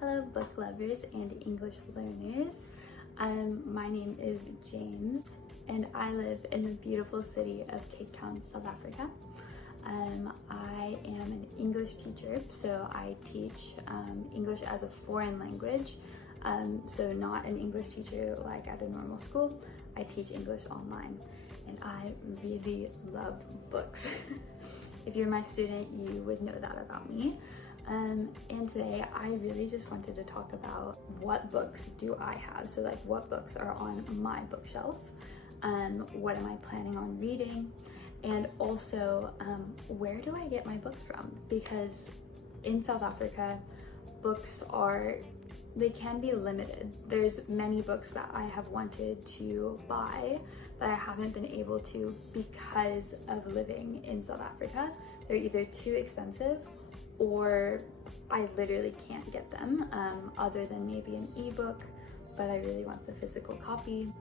Hello book lovers and English learners. My name is James and I live in the beautiful city of Cape Town, South Africa. I am an English teacher, so I teach English as a foreign language. So not an English teacher like at a normal school. I teach English online and I really love books. If you're my student, you would know that about me. And today I really just wanted to talk about what books do I have. So like what books are on my bookshelf, what am I planning on reading, and also where do I get my books from? Because in South Africa, books they can be limited. There's many books that I have wanted to buy that I haven't been able to because of living in South Africa. They're either too expensive or I literally can't get them other than maybe an ebook, but I really want the physical copy.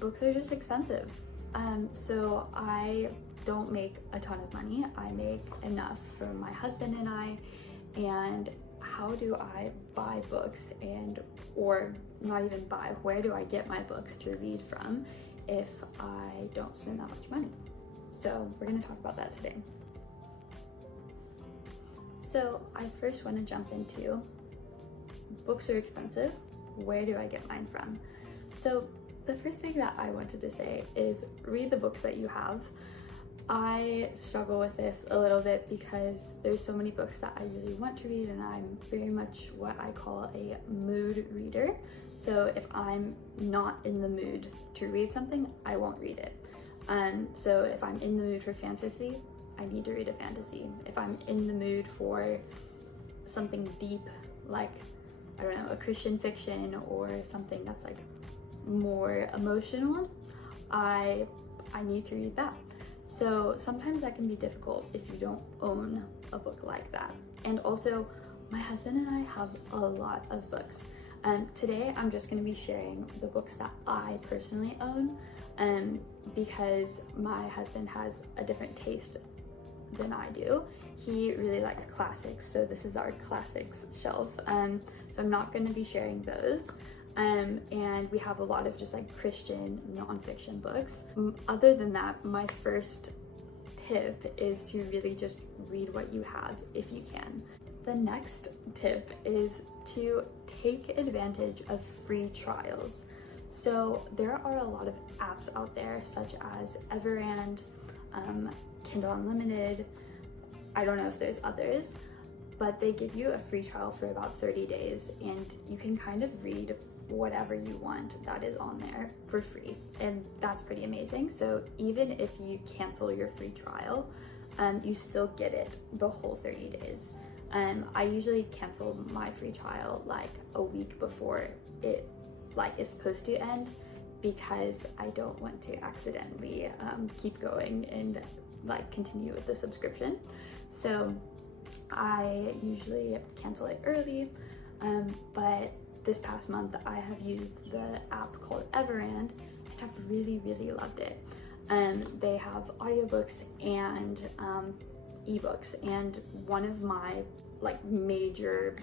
Books are just expensive. So I don't make a ton of money. I make enough for my husband and I, and how do I buy books or not even buy, where do I get my books to read from if I don't spend that much money? So we're gonna talk about that today. So I first want to jump into books are expensive. Where do I get mine from? So the first thing that I wanted to say is read the books that you have. I struggle with this a little bit because there's so many books that I really want to read, and I'm very much what I call a mood reader. So if I'm not in the mood to read something, I won't read it. So if I'm in the mood for fantasy, I need to read a fantasy. If I'm in the mood for something deep, like, I don't know, a Christian fiction or something that's like more emotional, I need to read that. So sometimes that can be difficult if you don't own a book like that. And also, my husband and I have a lot of books. Today I'm just going to be sharing the books that I personally own, because my husband has a different taste than I do. He really likes classics, so this is our classics shelf. So I'm not going to be sharing those. And we have a lot of just like Christian nonfiction books. Other than that, my first tip is to really just read what you have if you can. The next tip is to take advantage of free trials. So there are a lot of apps out there such as Everand, Kindle Unlimited. I don't know if there's others, but they give you a free trial for about 30 days and you can kind of read whatever you want that is on there for free, and that's pretty amazing. So even if you cancel your free trial, you still get it the whole 30 days. I usually cancel my free trial like a week before it is supposed to end, because I don't want to accidentally keep going and continue with the subscription. So I usually cancel it early, but this past month I have used the app called Everand and have really loved it. They have audiobooks and ebooks, and one of my major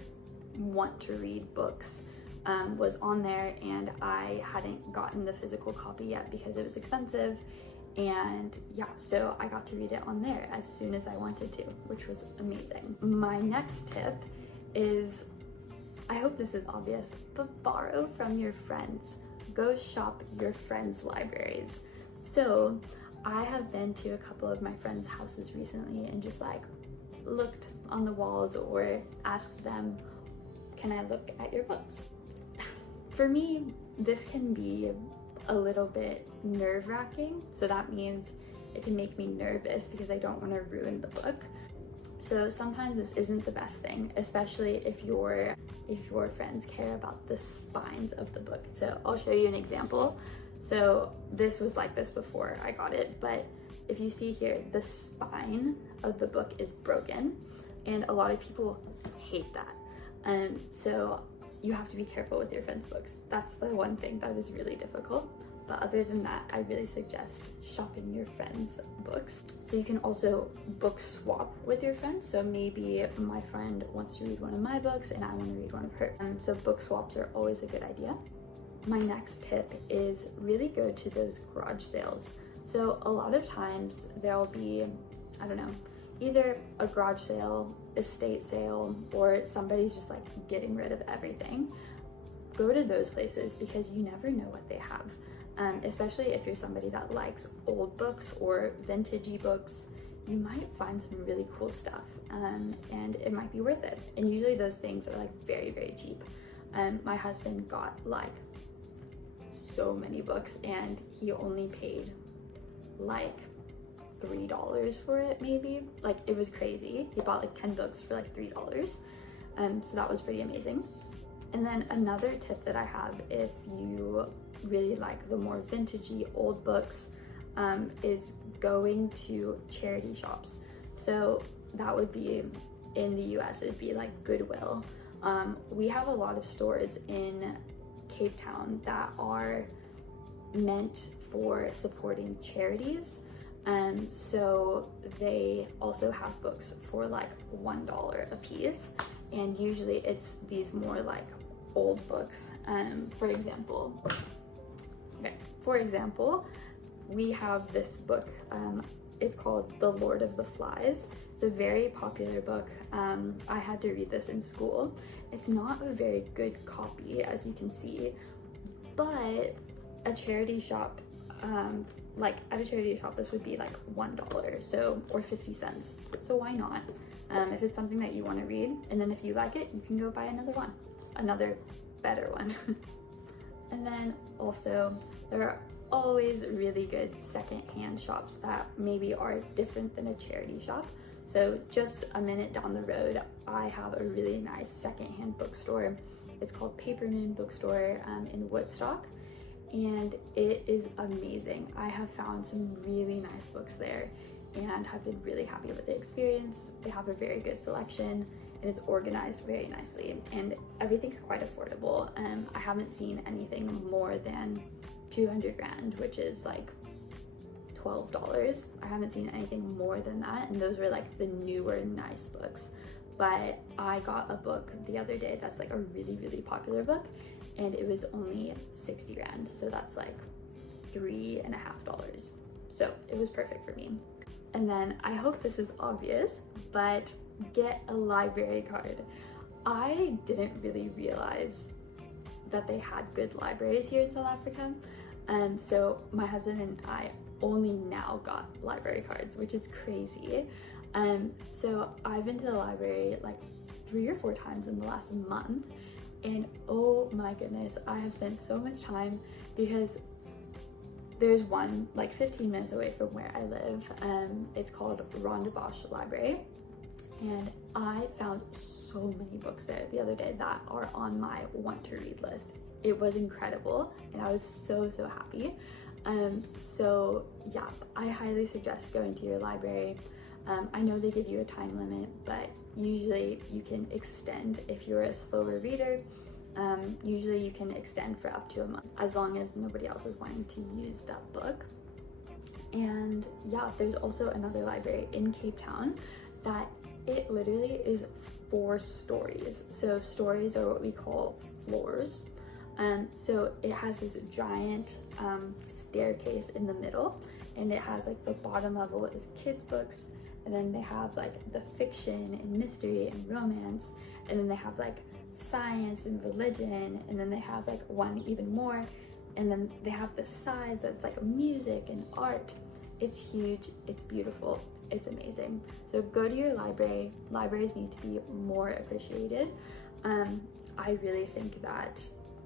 want to read books was on there, and I hadn't gotten the physical copy yet because it was expensive. And yeah, so I got to read it on there as soon as I wanted to, which was amazing. My next tip is, I hope this is obvious, but borrow from your friends. Go shop your friends' libraries. So I have been to a couple of my friends' houses recently and just looked on the walls or asked them, can I look at your books? For me, this can be a little bit nerve-wracking. So that means it can make me nervous because I don't want to ruin the book. So sometimes this isn't the best thing, especially if your friends care about the spines of the book. So I'll show you an example. So this was like this before I got it, but if you see here, the spine of the book is broken, and a lot of people hate that. So you have to be careful with your friends' books. That's the one thing that is really difficult. but other than that, I really suggest shopping your friends' books. So you can also book swap with your friends. So maybe my friend wants to read one of my books and I want to read one of hers. So book swaps are always a good idea. My next tip is really go to those garage sales. So a lot of times there'll be, I don't know, either a garage sale, estate sale, or somebody's just like getting rid of everything. Go to those places because you never know what they have. Especially if you're somebody that likes old books or vintagey books, you might find some really cool stuff, and it might be worth it. And usually those things are like very, very cheap. My husband got like so many books and he only paid like $3 for it, maybe. Like, it was crazy. He bought like 10 books for like $3. So that was pretty amazing. And then another tip that I have, if you really like the more vintagey old books, is going to charity shops. So that would be, in the US, it'd be like Goodwill. We have a lot of stores in Cape Town that are meant for supporting charities. So they also have books for like $1 a piece, and usually it's these more like old books. For example, we have this book. It's called The Lord of the Flies. It's a very popular book. I had to read this in school. It's not a very good copy, as you can see, but a charity shop, like at a charity shop, this would be like $1, so, or 50 cents. So why not? If it's something that you want to read, and then if you like it, you can go buy another one, another better one. And then also there are always really good secondhand shops that maybe are different than a charity shop. So just a minute down the road, I have a really nice secondhand bookstore. It's called Paper Moon Bookstore in Woodstock, and it is amazing. I have found some really nice books there and have been really happy with the experience. They have a very good selection and it's organized very nicely, and everything's quite affordable. I haven't seen anything more than 200 Rand, which is like $12. I haven't seen anything more than that, and those were like the newer nice books. But I got a book the other day that's like a really, really popular book, and it was only 60 Rand, so that's like $3.50. So it was perfect for me. And then, I hope this is obvious, but get a library card. I didn't really realize that they had good libraries here in South Africa. So my husband and I only now got library cards, which is crazy. So I've been to the library like 3 or 4 times in the last month, and oh my goodness, I have spent so much time, because there's one like 15 minutes away from where I live. It's called Rondebosch Library, and I found so many books there the other day that are on my want to read list. It was incredible, and I was so happy. So yeah, I highly suggest going to your library. I know they give you a time limit, but usually you can extend if you're a slower reader. Usually you can extend for up to a month, as long as nobody else is wanting to use that book. And yeah, there's also another library in Cape Town that it literally is 4 stories. So stories are what we call floors. So it has this giant staircase in the middle, and it has like the bottom level is kids books, and then they have like the fiction and mystery and romance, and then they have like science and religion, and then they have like one even more, and then they have the sides that's like music and art. It's huge, it's beautiful, it's amazing. So go to your library. Libraries need to be more appreciated. I really think that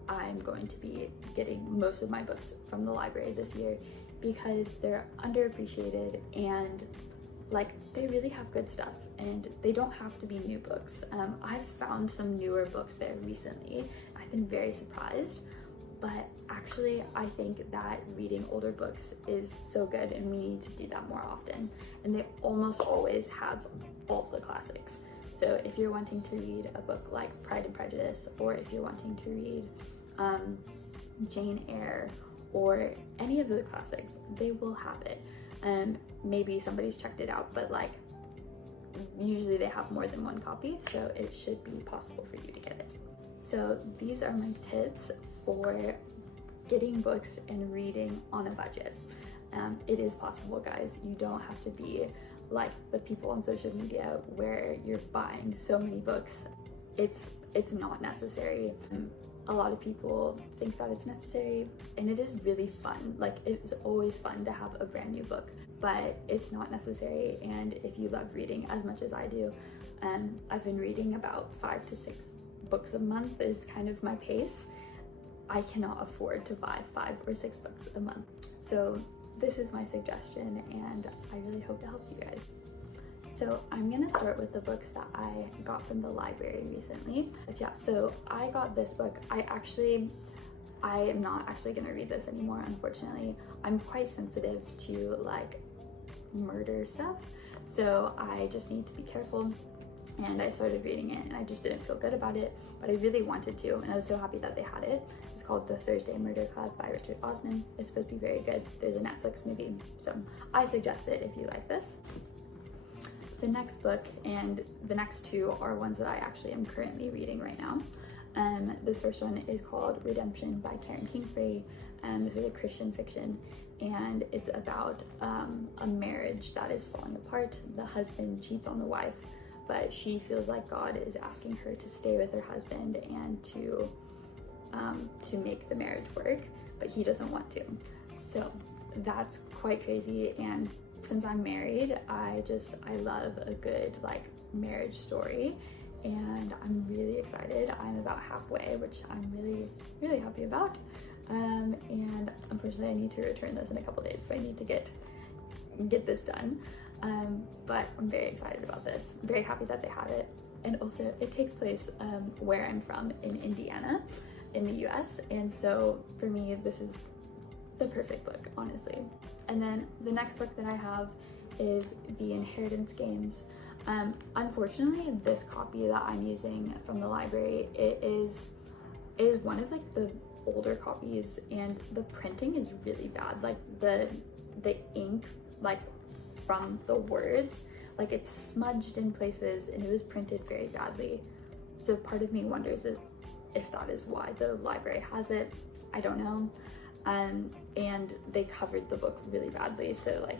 I'm going to be getting most of my books from the library this year, because they're underappreciated, and like they really have good stuff, and they don't have to be new books. I've found some newer books there recently. I've been very surprised, but actually I think that reading older books is so good, and we need to do that more often. And they almost always have all of the classics. So if you're wanting to read a book like Pride and Prejudice, or if you're wanting to read Jane Eyre, or any of the classics, they will have it. Maybe somebody's checked it out, but like usually they have more than one copy, so it should be possible for you to get it. So these are my tips for getting books and reading on a budget. It is possible, guys. You don't have to be like the people on social media where you're buying so many books. It's not necessary. A lot of people think that it's necessary, and it is really fun. Like, it's always fun to have a brand new book, but it's not necessary. And if you love reading as much as I do, I've been reading about 5 to 6 books a month is kind of my pace. I cannot afford to buy 5 or 6 books a month. So this is my suggestion, and I really hope it helps you guys. So I'm gonna start with the books that I got from the library recently. But yeah, so I got this book. I am not actually gonna read this anymore, unfortunately. I'm quite sensitive to like murder stuff, so I just need to be careful. And I started reading it and I just didn't feel good about it, but I really wanted to, and I was so happy that they had it. It's called The Thursday Murder Club by Richard Osman. It's supposed to be very good. There's a Netflix movie, so I suggest it if you like this. The next book and the next two are ones that I actually am currently reading right now. This first one is called Redemption by Karen Kingsbury, and this is a Christian fiction, and it's about a marriage that is falling apart. The husband cheats on the wife, but she feels like God is asking her to stay with her husband and to make the marriage work, but he doesn't want to. So that's quite crazy, and since I'm married, I love a good like marriage story, and I'm really excited. I'm about halfway, which I'm really happy about. And unfortunately I need to return this in a couple days, so I need to get this done. But I'm very excited about this. I'm very happy that they have it. And also it takes place where I'm from, in Indiana in the US, and so for me this is the perfect book, honestly. And then the next book that I have is The Inheritance Games. Unfortunately, this copy that I'm using from the library, it is one of like the older copies, and the printing is really bad. Like the ink, like from the words, like it's smudged in places, and it was printed very badly. So part of me wonders if that is why the library has it. I don't know. And they covered the book really badly, so like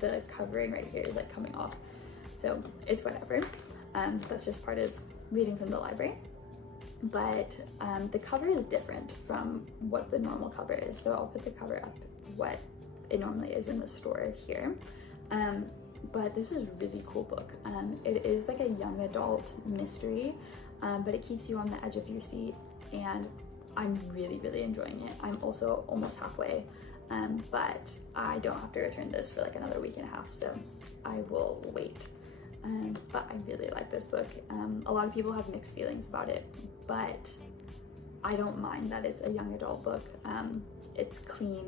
the covering right here is like coming off, so it's whatever. That's just part of reading from the library. But the cover is different from what the normal cover is, so I'll put the cover up what it normally is in the store here. But this is a really cool book. It is like a young adult mystery, but it keeps you on the edge of your seat, and I'm really enjoying it. I'm also almost halfway, but I don't have to return this for like another week and a half, so I will wait. But I really like this book. A lot of people have mixed feelings about it, but I don't mind that it's a young adult book. It's clean,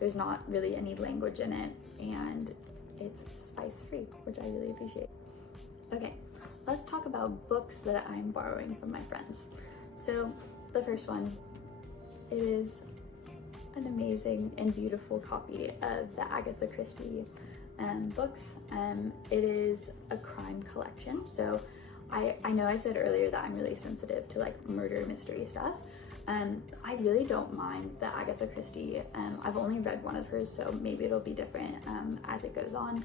there's not really any language in it, and it's spice-free, which I really appreciate. Okay, let's talk about books that I'm borrowing from my friends. So the first one, it is an amazing and beautiful copy of the Agatha Christie books. It is a crime collection, so I know I said earlier that I'm really sensitive to like murder mystery stuff. I really don't mind the Agatha Christie. I've only read one of hers, so maybe it'll be different as it goes on,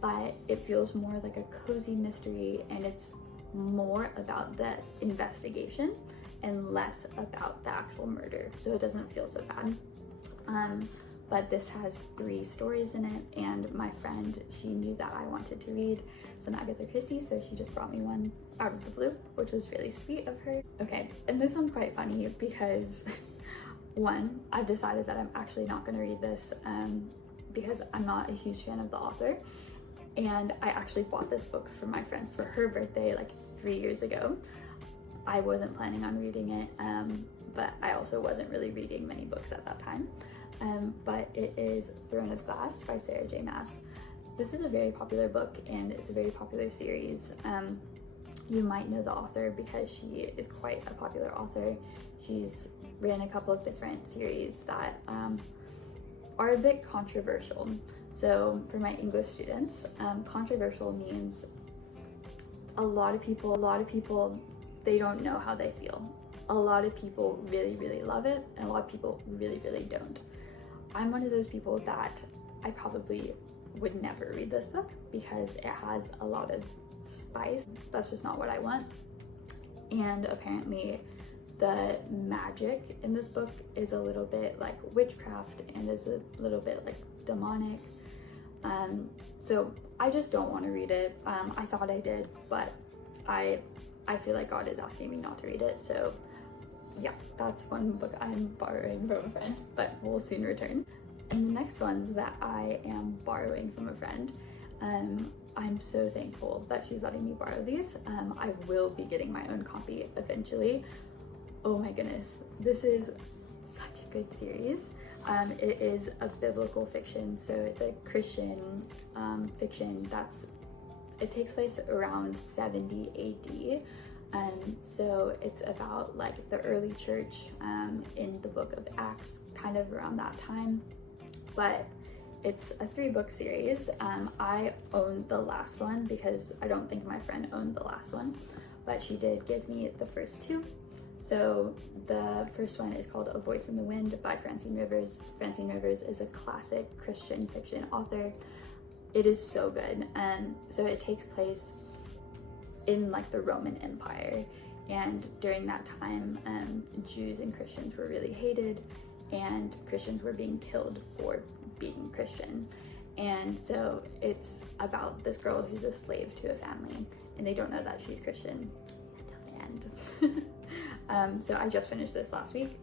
but it feels more like a cozy mystery, and it's more about the investigation and less about the actual murder, so it doesn't feel so bad. But this has 3 stories in it, and my friend, she knew that I wanted to read some Agatha Christie, so she just brought me one out of the blue, which was really sweet of her. Okay, and this one's quite funny because one, I've decided that I'm actually not going to read this because I'm not a huge fan of the author, and I actually bought this book for my friend for her birthday like 3 years ago. I wasn't planning on reading it, but I also wasn't really reading many books at that time. But it is Throne of Glass by Sarah J. Maas. This is a very popular book, and it's a very popular series. You might know the author because she is quite a popular author. She's written a couple of different series that are a bit controversial. So for my English students, controversial means a lot of people, they don't know how they feel. A lot of people really, really love it, and a lot of people really, really don't. I'm one of those people that I probably would never read this book because it has a lot of spice. That's just not what I want. And apparently the magic in this book is a little bit like witchcraft and is a little bit like demonic. So I just don't want to read it. I thought I did, but I feel like God is asking me not to read it. So yeah, that's one book I'm borrowing from a friend, but will soon return. And the next ones that I am borrowing from a friend, I'm so thankful that she's letting me borrow these. I will be getting my own copy eventually. Oh my goodness, this is such a good series. It is a biblical fiction, so it's a Christian fiction it takes place around 70 AD. So it's about like the early church in the book of Acts, kind of around that time. But it's a 3-book series. I own the last one because I don't think my friend owned the last one, but she did give me the first 2. So the first one is called A Voice in the Wind by Francine Rivers. Francine Rivers is a classic Christian fiction author. It is so good. So it takes place in like the Roman Empire, and during that time Jews and Christians were really hated, and Christians were being killed for being Christian. And so it's about this girl who's a slave to a family, and they don't know that she's Christian until the end. So I just finished this last week.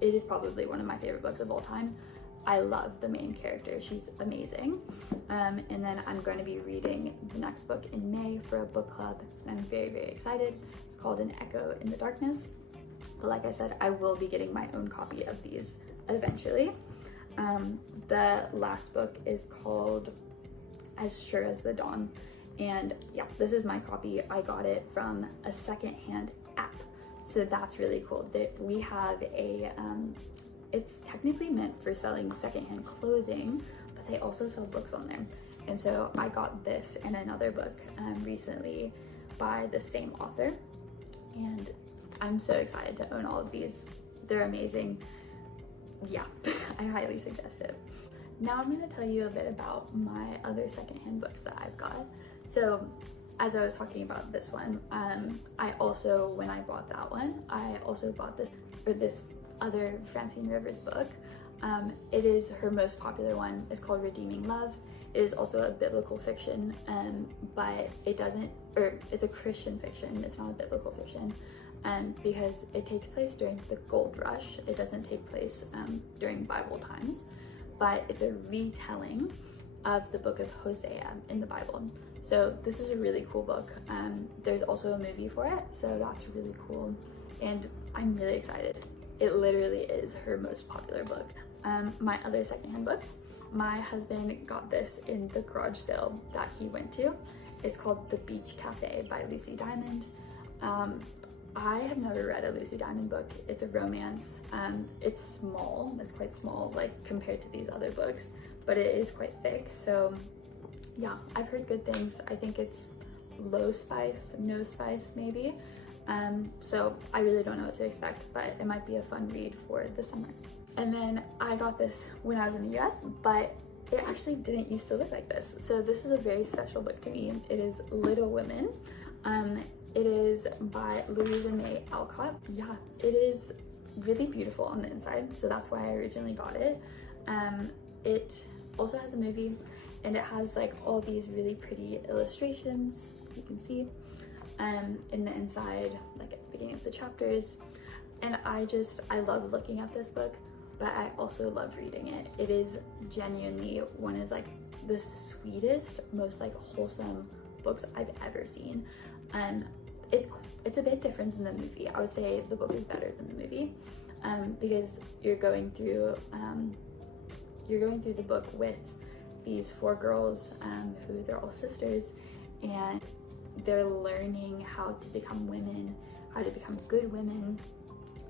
It is probably one of my favorite books of all time. I love the main character, she's amazing. And then I'm going to be reading the next book in May for a book club, and I'm very, very excited. It's called An Echo in the Darkness. But like I said, I will be getting my own copy of these eventually. The last book is called As Sure as the Dawn. And yeah, this is my copy. I got it from a secondhand app. So that's really cool. We have a, it's technically meant for selling secondhand clothing, but they also sell books on there. And so I got this and another book recently by the same author. And I'm so excited to own all of these. They're amazing. Yeah, I highly suggest it. Now I'm going to tell you a bit about my other secondhand books that I've got. So as I was talking about this one, I also, when I bought that one, I also bought this other Francine Rivers book. It is her most popular one. It's called Redeeming Love. It is also a biblical fiction, but it's a Christian fiction. It's not a biblical fiction. Because it takes place during the gold rush. It doesn't take place during Bible times, but it's a retelling of the book of Hosea in the Bible. So this is a really cool book. There's also a movie for it, so that's really cool. And I'm really excited. It literally is her most popular book. My other secondhand books, my husband got this in the garage sale that he went to. It's called The Beach Cafe by Lucy Diamond. I have never read a Lucy Diamond book. It's a romance. It's small, it's quite small, like compared to these other books, but it is quite thick. So yeah, I've heard good things. I think it's low spice, no spice maybe. So I really don't know what to expect, but it might be a fun read for the summer. And then I got this when I was in the US, but it actually didn't used to look like this. So this is a very special book to me. It is Little Women. It is by Louisa May Alcott. Yeah, it is really beautiful on the inside, so that's why I originally got it. It also has a movie, and it has like all these really pretty illustrations you can see in the inside, like at the beginning of the chapters. And I love looking at this book, but I also love reading it. It is genuinely one of like the sweetest, most like wholesome books I've ever seen. It's a bit different than the movie. I would say the book is better than the movie, because you're going through the book with these 4 girls who they're all sisters, and they're learning how to become women, how to become good women,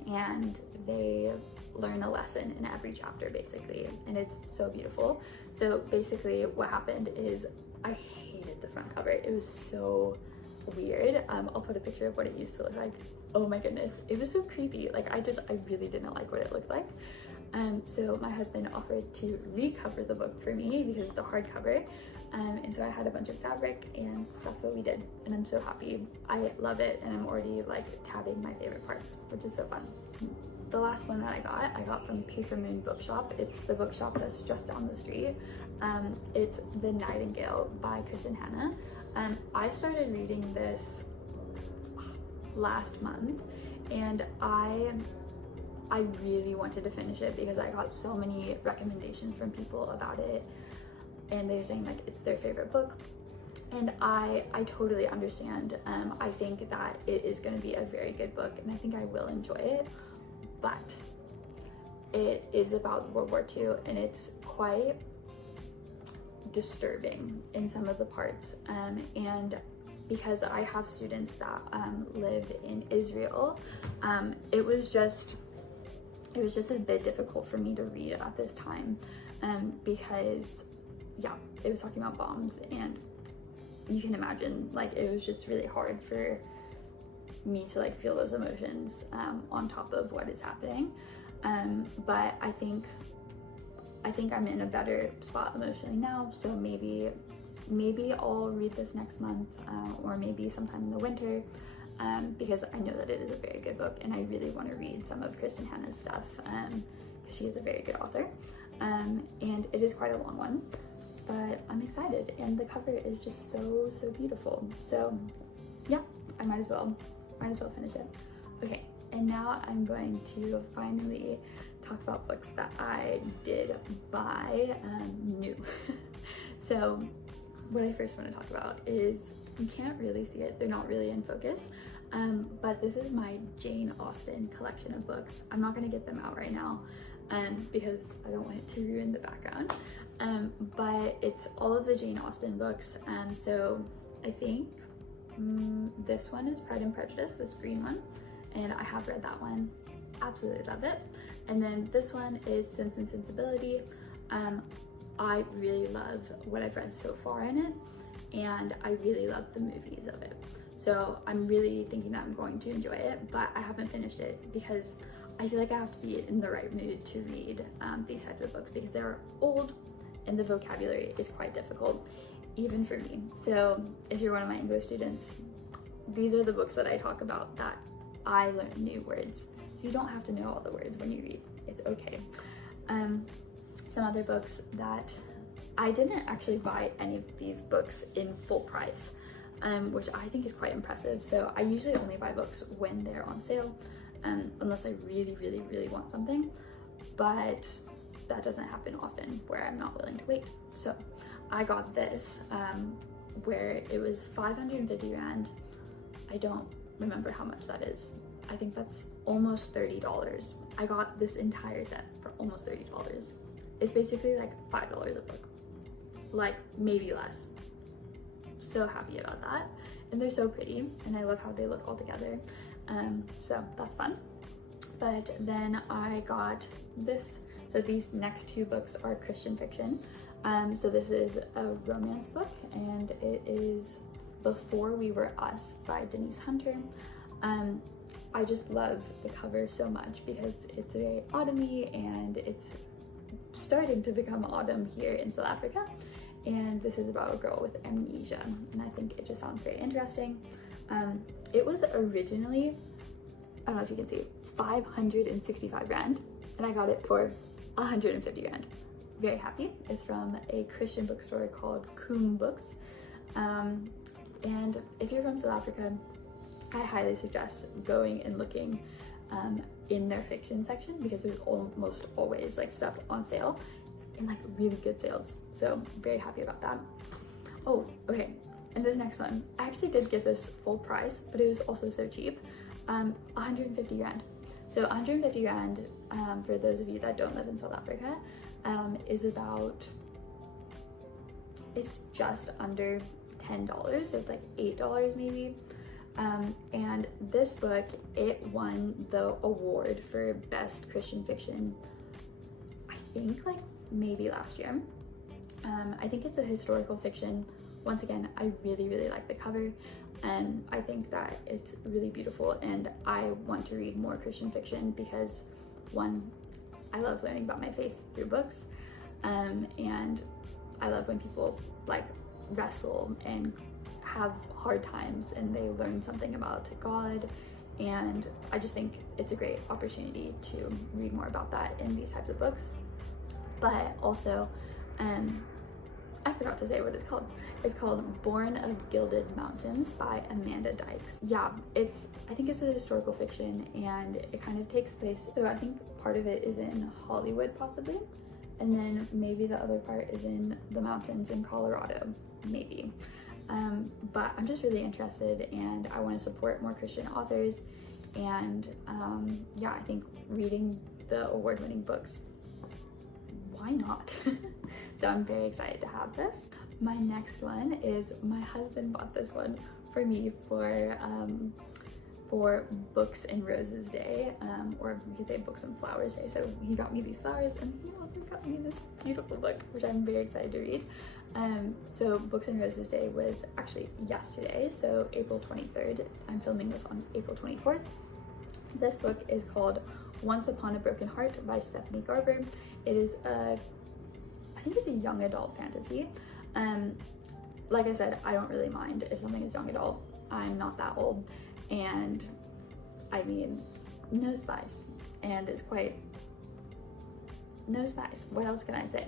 and they learn a lesson in every chapter basically, and it's so beautiful. So basically what happened is I hated the front cover. It was so weird. I'll put a picture of what it used to look like. Oh my goodness, it was so creepy. Like I really didn't like what it looked like. So my husband offered to recover the book for me because it's a hardcover. And so I had a bunch of fabric, and that's what we did. And I'm so happy. I love it, and I'm already like tabbing my favorite parts, which is so fun. The last one that I got from Paper Moon Bookshop. It's the bookshop that's just down the street. It's The Nightingale by Kristen Hanna. I started reading this last month, and I really wanted to finish it because I got so many recommendations from people about it, and they're saying like it's their favorite book, and I totally understand. I think that it is going to be a very good book, and I think I will enjoy it, but it is about World War II, and it's quite disturbing in some of the parts, and because I have students that lived in Israel, it was just a bit difficult for me to read at this time, because yeah, it was talking about bombs, and you can imagine like it was just really hard for me to like feel those emotions on top of what is happening. But I think I'm in a better spot emotionally now, so maybe I'll read this next month, or maybe sometime in the winter, because I know that it is a very good book, and I really want to read some of Kristen Hanna's stuff, because she is a very good author, and it is quite a long one, but I'm excited, and the cover is just so beautiful. So yeah, I might as well finish it. Okay, and now I'm going to finally talk about books that I did buy new. So what I first want to talk about is, you can't really see it, they're not really in focus, but this is my Jane Austen collection of books. I'm not going to get them out right now because I don't want it to ruin the background, but it's all of the Jane Austen books. So I think this one is Pride and Prejudice, this green one, and I have read that one, absolutely love it. And then this one is Sense and Sensibility. I really love what I've read so far in it, and I really love the movies of it. So I'm really thinking that I'm going to enjoy it, but I haven't finished it because I feel like I have to be in the right mood to read these types of books, because they're old and the vocabulary is quite difficult, even for me. So if you're one of my English students, these are the books that I talk about that I learn new words. So you don't have to know all the words when you read, it's okay. Some other books that I didn't actually buy any of these books in full price, which I think is quite impressive. So I usually only buy books when they're on sale, unless I really want something, but that doesn't happen often where I'm not willing to wait. So I got this, where it was 550 Rand. I don't remember how much that is. I think that's almost $30. I got this entire set for almost $30. It's basically like $5 a book, like maybe less. So happy about that. And they're so pretty, and I love how they look all together. So that's fun. But then I got this. So these next two books are Christian fiction. So this is a romance book, and it is Before We Were Us by Denise Hunter. I just love the cover so much because it's very autumny, and it's starting to become autumn here in South Africa. And this is about a girl with amnesia, and I think it just sounds very interesting. It was originally, I don't know if you can see, 565 Rand, and I got it for 150 Rand. Very happy. It's from a Christian bookstore called C.U.M Books. And if you're from South Africa, I highly suggest going and looking in their fiction section, because there's almost always like stuff on sale and like really good sales. So very happy about that. Oh, okay. And this next one, I actually did get this full price, but it was also so cheap. 150 Rand. So 150 Rand, for those of you that don't live in South Africa, is about, it's just under $10, so it's like $8 maybe. And this book, it won the award for best Christian fiction, I think like maybe last year. I think it's a historical fiction. Once again, I really like the cover, and I think that it's really beautiful, and I want to read more Christian fiction because, one, I love learning about my faith through books, and I love when people like wrestle and have hard times and they learn something about God, and I just think it's a great opportunity to read more about that in these types of books. But also, I forgot to say what it's called. It's called Born of Gilded Mountains by Amanda Dykes. Yeah, I think it's a historical fiction, and it kind of takes place, so I think part of it is in Hollywood possibly, and then maybe the other part is in the mountains in Colorado, maybe. But I'm just really interested, and I want to support more Christian authors, and yeah, I think reading the award-winning books, why not? So I'm very excited to have this. My next one is, my husband bought this one for me for Books and Roses Day, or we could say Books and Flowers Day. So he got me these flowers, and he also got me this beautiful book, which I'm very excited to read. So Books and Roses Day was actually yesterday, so April 23rd. I'm filming this on April 24th. This book is called Once Upon a Broken Heart by Stephanie Garber. It is I think it's a young adult fantasy. Like I said, I don't really mind if something is young adult. I'm not that old, and I mean, no spice, and it's quite no spice. What else can I say?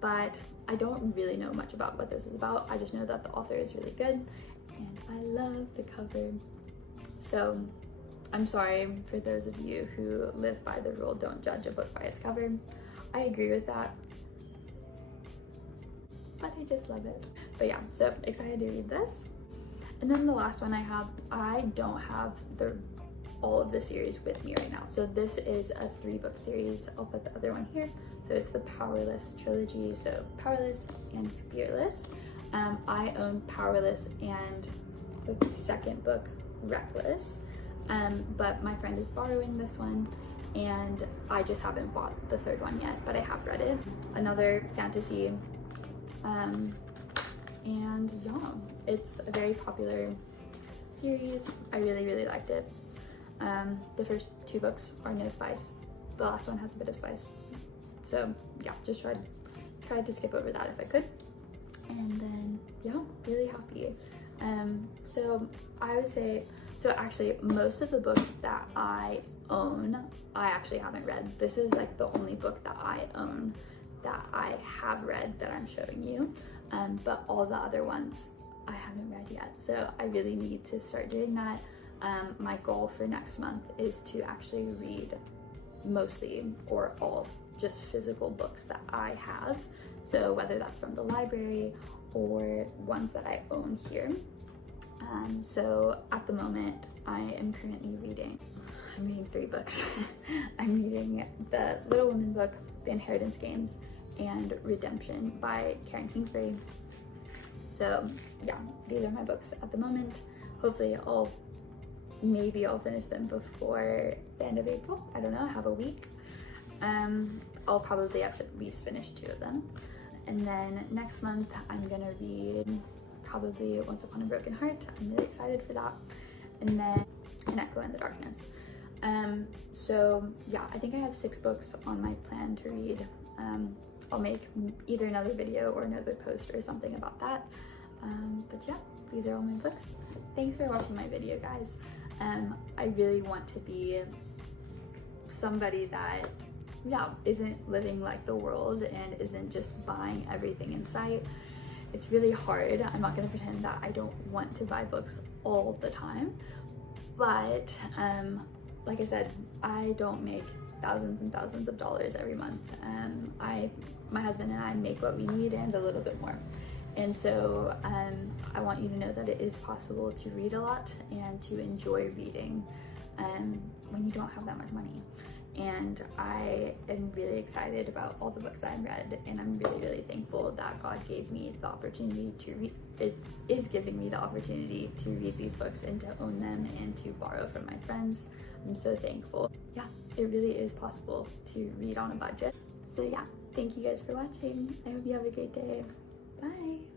But I don't really know much about what this is about. I just know that the author is really good, and I love the cover. So I'm sorry for those of you who live by the rule, don't judge a book by its cover. I agree with that, but I just love it. But yeah, so excited to read this. And then the last one I don't have all of the series with me right now. So this is a 3-book series. I'll put the other one here. So it's the Powerless trilogy. So Powerless and Fearless. I own Powerless and the second book, Reckless. But my friend is borrowing this one, and I just haven't bought the third one yet, but I have read it. Another fantasy, and yeah, it's a very popular series. I really liked it. The first 2 books are no spice. The last one has a bit of spice. So yeah, just tried to skip over that if I could. And then yeah, really happy. So I would say, so actually most of the books that I own, I actually haven't read. This is like the only book that I own that I have read that I'm showing you. But all the other ones I haven't read yet. So I really need to start doing that. My goal for next month is to actually read mostly or all just physical books that I have. So whether that's from the library or ones that I own here. So at the moment I am currently reading, I'm reading 3 books. I'm reading the Little Women book, The Inheritance Games, and Redemption by Karen Kingsbury. So yeah, these are my books at the moment. Hopefully maybe I'll finish them before the end of April. I don't know, I have a week. I'll probably have to at least finish 2 of them. And then next month I'm gonna read probably Once Upon a Broken Heart. I'm really excited for that. And then An Echo in the Darkness. So yeah, I think I have 6 books on my plan to read. I'll make either another video or another post or something about that. But yeah, these are all my books. Thanks for watching my video, guys. I really want to be somebody that, yeah, isn't living like the world and isn't just buying everything in sight. It's really hard. I'm not gonna pretend that I don't want to buy books all the time, but like I said, I don't make thousands and thousands of dollars every month. My husband and I make what we need and a little bit more. And so I want you to know that it is possible to read a lot and to enjoy reading. when you don't have that much money. And I am really excited about all the books that I've read, and I'm really thankful that God gave me the opportunity to read. It is giving me the opportunity to read these books and to own them and to borrow from my friends. I'm so thankful. Yeah, it really is possible to read on a budget. So yeah, thank you guys for watching. I hope you have a great day. Bye!